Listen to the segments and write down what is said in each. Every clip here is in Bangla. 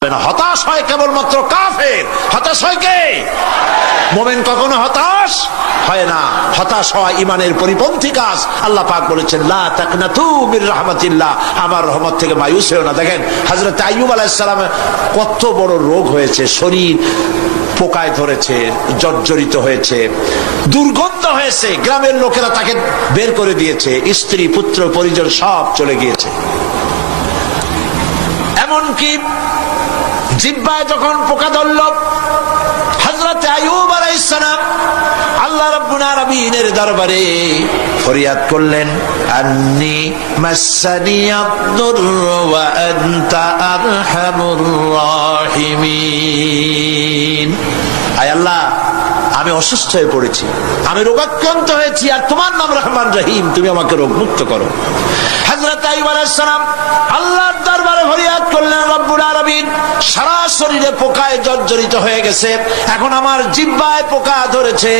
হতাশ হয় কেবলমাত্র কাফের। হতাশ হয় কে? মুমিন কখনো হতাশ হয় না। হতাশ হওয়া ইমানের পরিপন্থী কাজ। আল্লাহ পাক বলেছেন লা তাকনাতু মির রাহমাতিল্লাহ, আমার রহমত থেকে মায়ুস হও না। দেখেন হযরত আইয়ুব আলাইহিস সালামের কত বড় রোগ হয়েছে, শরীর পোকায় ধরেছে, জর্জরিত হয়েছে, দুর্গন্ধ হয়েছে, গ্রামের লোকেরা তাকে বের করে দিয়েছে, স্ত্রী পুত্র পরিজন সব চলে গিয়েছে। এমনকি জিহ্বায় যখন পোকা ধরল, হযরত আইয়ুব আলাইহিস সালাম আল্লাহ রাব্বুল আলামিনের দরবারে ফরিয়াদ করলেন, আন্নী মাসসানিয়াদ-দুররু ওয়া আনতা আরহামুর রাহিমিন। আয় আল্লাহ, আমি অসুস্থ হয়ে পড়েছি, আমি রোগাক্রান্ত হয়েছি, আর তোমার নাম রহমান রহিম, তুমি আমাকে রোগ মুক্ত করো। হযরত আইয়ুব আলাইহিস সালাম আল্লাহর দরবারে ফরিয়াদ করলেন, রব্বুল আলামিন সারা শরীরে পোকায় জর্জরিত হয়ে গেছে, এখন আমার জিহ্বায় পোকা ধরেছে,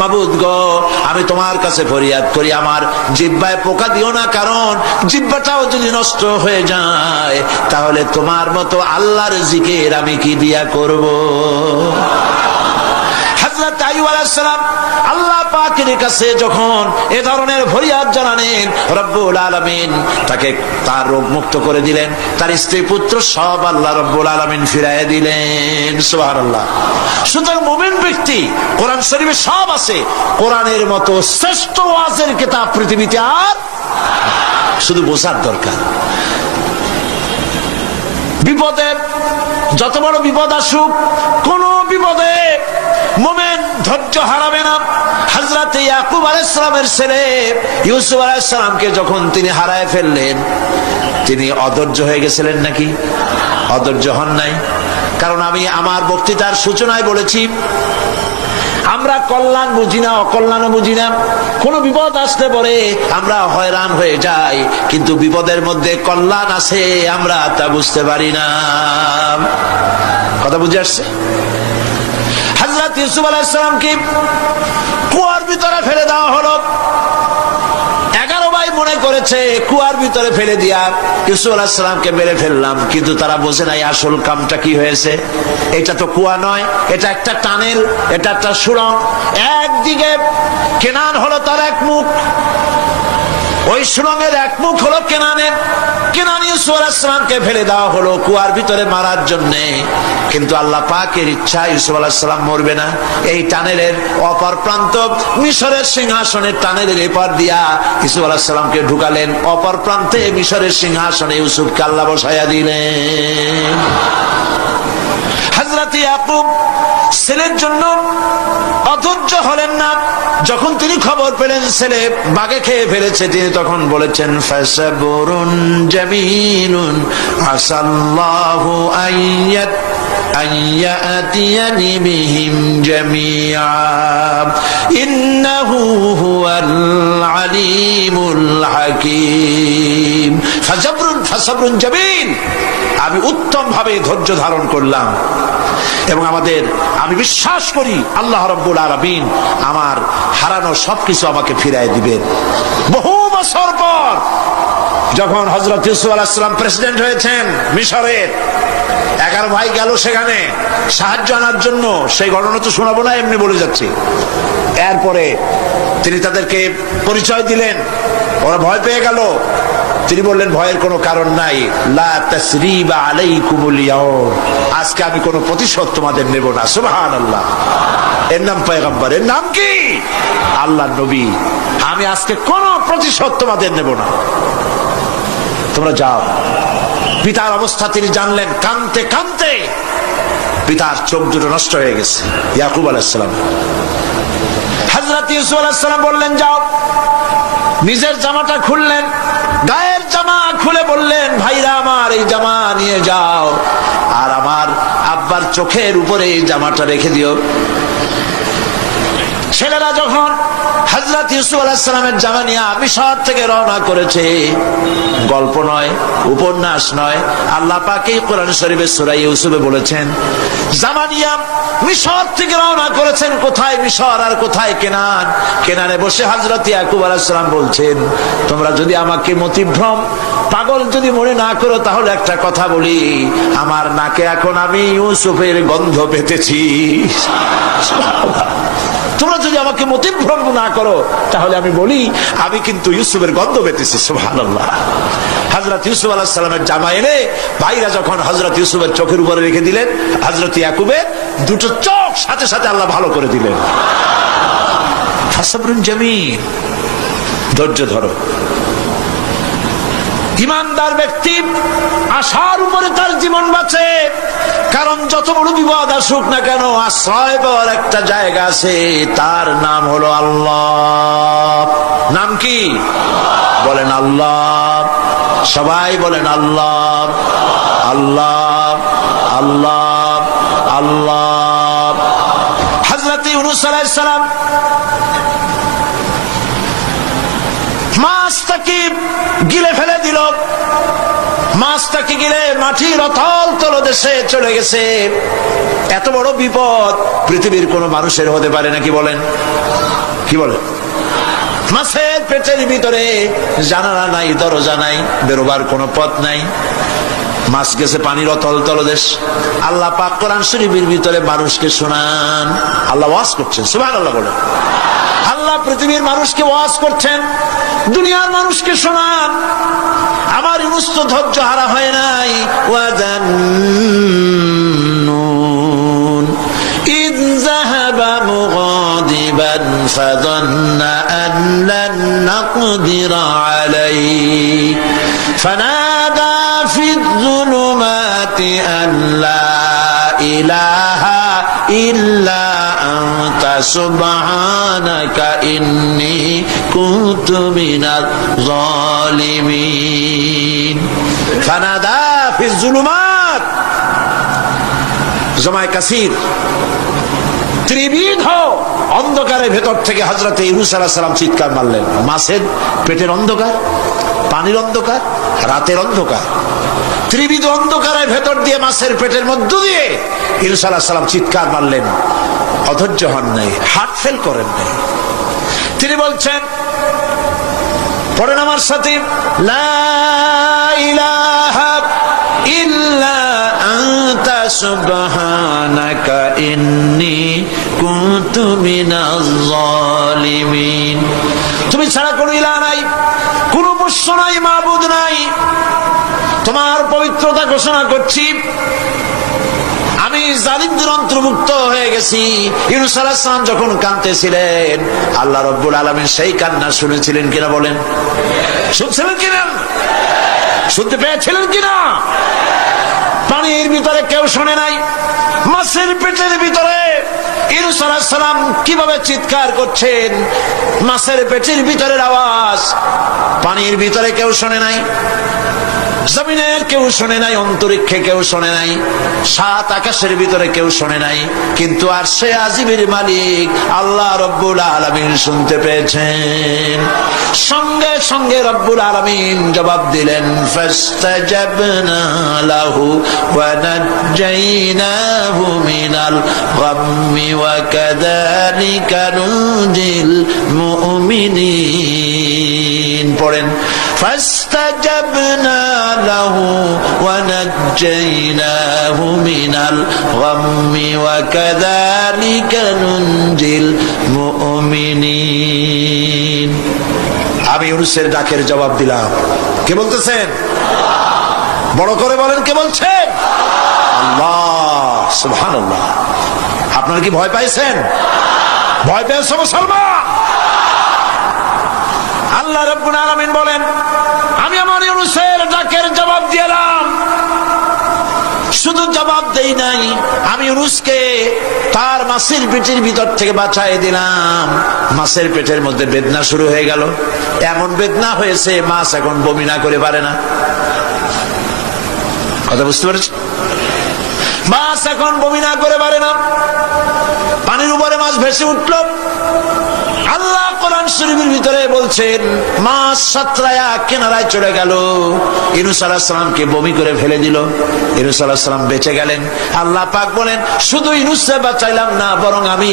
মাবুদ গো আমি তোমার কাছে ফরিয়াদ করি, আমার জিহ্বায় পোকা দিও না, কারণ জিহ্বাটাও যদি নষ্ট হয়ে যায় তাহলে তোমার মতো আল্লাহর জিকির আমি কি দিয়া করব। হযরত আইয়ুব আলাইহিস সালাম আল্লাহ পাকের কাছে যখন এ ধরনের ফরিয়াদ জানালেন, রব্বুল আলামিন তাকে তার রোগ মুক্ত করে দিলেন, তার স্ত্রী পুত্র সব আল্লাহ রব্বুল আলামিন ফিরাইয়া দিলেন। সুবহানাল্লাহ। সুতরাং মুমিন ব্যক্তি, কোরআন শরীফে সব আছে, কোরআনের মতো শ্রেষ্ঠ ওয়াজের কিতাব পৃথিবীতে আর শুধু বোঝার দরকার। বিপদে যত বড় বিপদ আসুক, কোন বিপদে মুমিন ধৈর্য হারাবে না। হযরত ইয়াকুব আলাইহিস সালামের ছেলে ইউসুফ আলাইহিস সালামকে যখন তিনি হারায় ফেললেন, তিনি অধৈর্য হয়ে গেছিলেন নাকি? অধৈর্য হন নাই। কারণ আমি আমার বক্তৃতার সূচনায় বলেছি, আমরা কল্যাণ বুঝি না, অকল্যাণ বুঝি না। কোন বিপদ আসতে পরে আমরা হয়রান হয়ে যাই, কিন্তু বিপদের মধ্যে কল্যাণ আছে আমরা তা বুঝতে পারি না। কথা বুঝে আসছে? হযরত ইউসুফ আলাইহিস সালামকে কুয়ার ভিতরে ফেলে দেওয়া হলো। 11 ভাই মনে করেছে কুয়ার ভিতরে ফেলে দিয়া ইউসুফ আলাইহিস সালামকে মেরে ফেললাম, কিন্তু তারা বোঝে নাই আসল কামটা কি হয়েছে। এটা তো কুয়া নয়, এটা একটা টানেল, এটা একটা সুড়ঙ্গ। একদিকে কেনান হলো তার এক মুখ, ওই সুড়ঙ্গের এক মুখ হলো কেনানের। কেনান ইউসুফ আলাইহিস সালামকে ফেলে দেওয়া হলো কুয়ার ভিতরে মারার জন্য, কিন্তু আল্লাহ পাকের ইচ্ছা ইউসুফ আলাইহিস সালাম মরবে না। এই টানেলের অপর প্রান্ত মিশরের সিংহাসনের টানেলের এপার দিয়া ইউসুফ আলাইহিস সালামকে ঢুকালেন, অপর প্রান্তে মিশরের সিংহাসনে ইউসুফকে আল্লাহ বসাইয়া দিলেন। হযরত ইয়াকুব ছেলের জন্য অধৈর্য হলেন না। যখন তিনি খবর পেলেন ছেলে বাঘে খেয়ে ফেলেছে, তিনি তখন বলেছেন, ফাসাবুরুন জামিলুন আসাল্লাহু আইয়াতিয়ানি বিহিম জামিআ ইন্নাহু হুয়াল আলিমুল হাকীম। ফাসাবরুন জামিল, আমি উত্তম ভাবে ধৈর্য ধারণ করলাম, এবং আমি বিশ্বাস করি আল্লাহ রাব্বুল আলামিন আমার হারানো সবকিছু আমাকে ফিরাই দিবেন। বহু বছর পর যখন হযরত ইউসুফ আলাইহিস সালাম প্রেসিডেন্ট হয়েছেন মিশরের, 11 ভাই গেল সেখানে সাহায্য আনার জন্য। সেই ঘটনা তো শোনাবো না, এমনি বলে যাচ্ছি। এরপরে তিনি তাদেরকে পরিচয় দিলেন, ওরা ভয় পেয়ে গেল। তিনি বললেন, ভয়ের কোনো কারণ নাই, লা তাসরিবা আলাইকুমুল ইয়াউম, আজকে আমি কোনো প্রতিশোধ তোমাদের নেব না। সুবহানাল্লাহ। এর নাম পয়গম্বর, এর নাম কি? আল্লাহর নবী। আমি আজকে কোনো প্রতিশোধ তোমাদের নেব না, তোমরা যাও। পিতার অবস্থা তিনি জানলেন, কাঁদতে কাঁদতে পিতার চোখ দুটো নষ্ট হয়ে গেছে। ইয়াকুব আলাইহিস সালাম, হযরত ইউসুফ আলাইহিস সালাম বললেন, যাও। নিজের জামাটা খুললেন, গায়ের জামা খুলে বললেন, ভাইরা আমার এই জামা নিয়ে যাও, আর আমার আব্বার চোখের উপরে এই জামাটা রেখে দিও। ছেলেরা যখন হযরত ইউসুফ আলাইহিস সালামের জামা নিয়ে মিশর থেকে রওনা করেছে। গল্প নয়, উপন্যাস নয়, আল্লাহ পাকই কোরআন শরীফের সূরা ইউসুফে বলেছেন জামা নিয়ে মিশর থেকে রওনা করেছেন। কোথায় মিশর আর কোথায় কেনান? কেনানে বসে হযরত ইয়াকুব আলাইহিস সালাম বলছেন, তোমরা যদি আমাকে মতিভ্রম পাগল যদি মনে না করো তাহলে একটা কথা বলি, আমার নাকে এখন আমি ইউসুফের গন্ধ পেতেছি। তোমরা যদি আমাকে মতিভ্রম না করো তাহলে আমি বলি আমি কিন্তু ইউসুফের গন্ধ পেতেছি। সুবহানাল্লাহ। হযরত ইউসুফ আলাইহিস সালামের জামা এনে ভাইরা যখন হযরত ইউসুফের চোখের উপরে রেখে দিলেন, হযরত ইয়াকুবের দুটো চোখ সাথে সাথে আল্লাহ ভালো করে দিলেন। ফাসাবরুন জামিল, ধৈর্য ধরো। ইমানদার ব্যক্তি আশার উপরে তার জীবন বাঁচে, কারণ যত বড় বিপদ আসুক না কেন আশ্রয় পাওয়ার একটা জায়গা আছে, তার নাম হলো আল্লাহ। নাম কি? বলেন আল্লাহ। সবাই বলেন আল্লাহ, আল্লাহ, আল্লাহ, আল্লাহ। হযরত ইউনূস আলাইহিস সালাম মাছটাকে গিলে ফেলে দিল, মাছটাকে গিলে মাটির অতল তলদেশে চলে গেছে। এত বড় বিপদ পৃথিবীর কোন মানুষের হতে পারে নাকি? বলেন, কি বলেন? মাছের পেটের ভিতরে জানালা নাই, দরজা নাই, বেরোবার কোনো পথ নাই, মাছ গেছে পানির অতল তলদেশ। আল্লাহ পাক কোরআন শরীফের ভিতরে মানুষকে শোনান, আল্লাহ ওয়াজ করছেন। সুবহানাল্লাহ বলেন। আল্লাহ পৃথিবীর মানুষকে ওয়াজ করছেন, দুনিয়ার মানুষকে শোনান। আমার ইউনূস তো ধৈর্য হারা হয় নাই। ওয়াযান্নুন ইয যাহাবা মুগাদিবান ফাযান্না আন লান নাকদিরা আলাইহি ফানাদা ফিয-যুলুমাতি আন লা ইলাহা ইল্লা আনতা সুবহানাকা ইন্নী কুনতু মিনাজ জালিমিন। ফানাদা ফিয-যুলুমাত, জামায়ে কাসির, ত্রিবিধ অন্ধকারের ভেতর থেকে হযরত ইউনূস আলাইহিস সালাম চিৎকার মারলেন। মাছের পেটের অন্ধকার, পানির অন্ধকার, রাতের অন্ধকার, ত্রিবিধ অন্ধকারের ভেতর দিয়ে মাছের পেটের মধ্য দিয়ে ইউনূস আলাইহিস সালাম চিৎকার মারলেন। অধৈর্য হন নাই, হার্ট ফেল করেন নাই। তিনি বলছেন, পড়েন আমার সাথে, লা ইলাহা ইল্লা আনতা সুবহানাকা ইন্নী কুনতু মিনাজ জালিমিন। তুমি ছাড়া কোনো ইলাহ নাই, কোনো পোষ্য নাই, মাবুদ নাই। তোমার পবিত্রতা ঘোষণা করছি, আমি জালিমদের অন্তর্ভুক্ত হয়ে গেছি। ইউনূস আলাইহিস সালাম যখন কাঁদতেছিলেন, আল্লাহ রাব্বুল আলামিন সেই কান্না শুনেছিলেন কিনা? বলেন, শুনছিলেন কিনা? শুনতে পেয়েছিলেন কিনা? পানির ভিতরে কেউ শোনে নাই, মাছের পেটের ভিতরে ইউনূস আলাইহিস সালাম কিভাবে চিৎকার করছেন, মাছের পেটের ভিতরের আওয়াজ পানির ভিতরে কেউ শোনে নাই, জমিনের কেউ শোনে নাই, অন্তরিক্ষে কেউ শোনে নাই, সাত আকাশের ভিতরে কেউ শোনে নাই, কিন্তু আরশে আজিমের মালিক আল্লাহ রব্বুল আলামিন শুনতে পেয়েছেন। সঙ্গে সঙ্গে রব্বুল আলামিন জবাব দিলেন, ফাস্তাজাবনা লাহু ওয়া নাজ্জাইনাহু মিনাল গাম্মি ওয়া কাযালিকা নুনজিল মুমিনিন। পড়েন, ফাস্তাজাবনা লাহু ওয়া নাজ্জাইনাহু মিনাল গাম্মি ওয়া কাযালিকা নুনজিল মুমিনিন। আমি ইউনূসের ডাকের জবাব দিলাম। কে বলতেছেন? বড় করে বলেন, কে বলছেন? আল্লাহ। সুবহানাল্লাহ। আপনারা কি ভয় পাইছেন? ভয় পেয়েছে মুসলমান? আল্লাহ রাব্বুল আলামিন বলেন, আমি আমার ইউনূসের ডাকের জবাব দিলাম। শুধু জবাব দেই নাই, আমি ইউনূসকে তার মাছের পেটের ভিতর থেকে বাঁচাই দিলাম। মাছের পেটের মধ্যে বেদনা শুরু হয়ে গেল, এমন বেদনা হয়েছে মাছ এখন বমি না করে পারে না। কথা বুঝতে পেরেছ? মাছ এখন বমি না করে পারে না। পানির উপরে মাছ ভেসে উঠল। আল্লাহ কোরআন শরীফের ভিতরে বলছেন মাছ সাতরায়া কিনারায় চলে গেল, ইউনূস আলাইহিস সালামকে বমি করে ফেলে দিল, ইউনূস আলাইহিস সালাম বেঁচে গেলেন। আল্লাহ পাক বলেন শুধু ইউনূসকে বাঁচাইলাম না, বরং আমি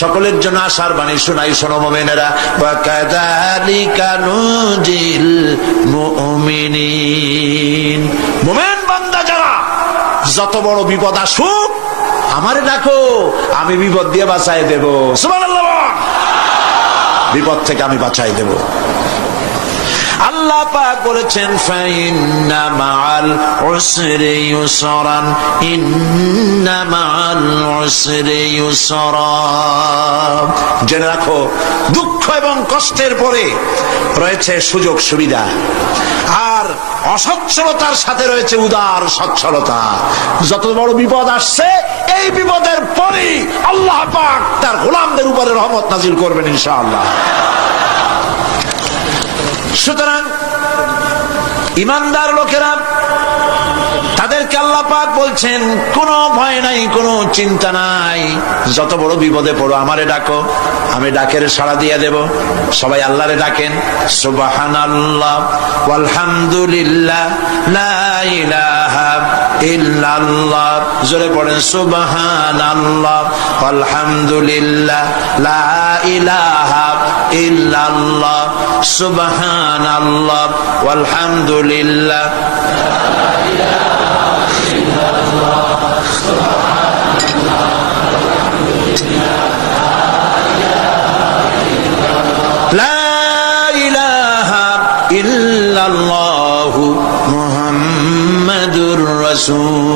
সকলের জন্য আশার বাণী শোনাই, শোনো মুমিনেরা, ওয়া কাযালিকা নুজিল মুমিনিন। মুমিন বান্দা যারা, যত বড় বিপদ আসুক আমারে ডাকো, আমি বিপদ দিয়ে বাঁচাই দেব। সুবহানাল্লাহ, বিপদ থেকে আমি বাঁচাই দেব। আল্লাহ পাক বলেছেন ফাইন্না মাআল উসরি ইউসরান, ইন্না মাআল উসরি ইউসরা। জেনে রাখো, দুঃখ এবং কষ্টের পরে রয়েছে সুযোগ সুবিধা, আর অসচ্ছলতার সাথে রয়েছে উদার সচ্ছলতা। যত বড় বিপদ আসছে, এই বিপদের পরে আল্লাহ পাক তার গোলামদের উপরে রহমত নাজিল করবেন ইনশাআল্লাহ। সুতরাং ঈমানদার লোকেরা, তাদেরকে আল্লাহ পাক বলছেন কোনো ভয় নাই, কোনো চিন্তা নাই, যত বড় বিপদে পড়ো আমারে ডাকো, আমি ডাকের সাড়া দিয়ে দেব। সবাই আল্লাহরে ডাকেন, সুবহানাল্লাহ ওয়ালহামদুলিল্লাহ লা ইলাহা ইল্লাল্লাহ। জোরে পড়েন সুবহানাল্লাহ ওয়ালহামদুলিল্লাহ লা ইলাহা ইল্লাল্লাহ, সুবহানাল্লাহ ওয়ালহামদুলিল্লাহ। মুহাম্মাদুর রাসূল।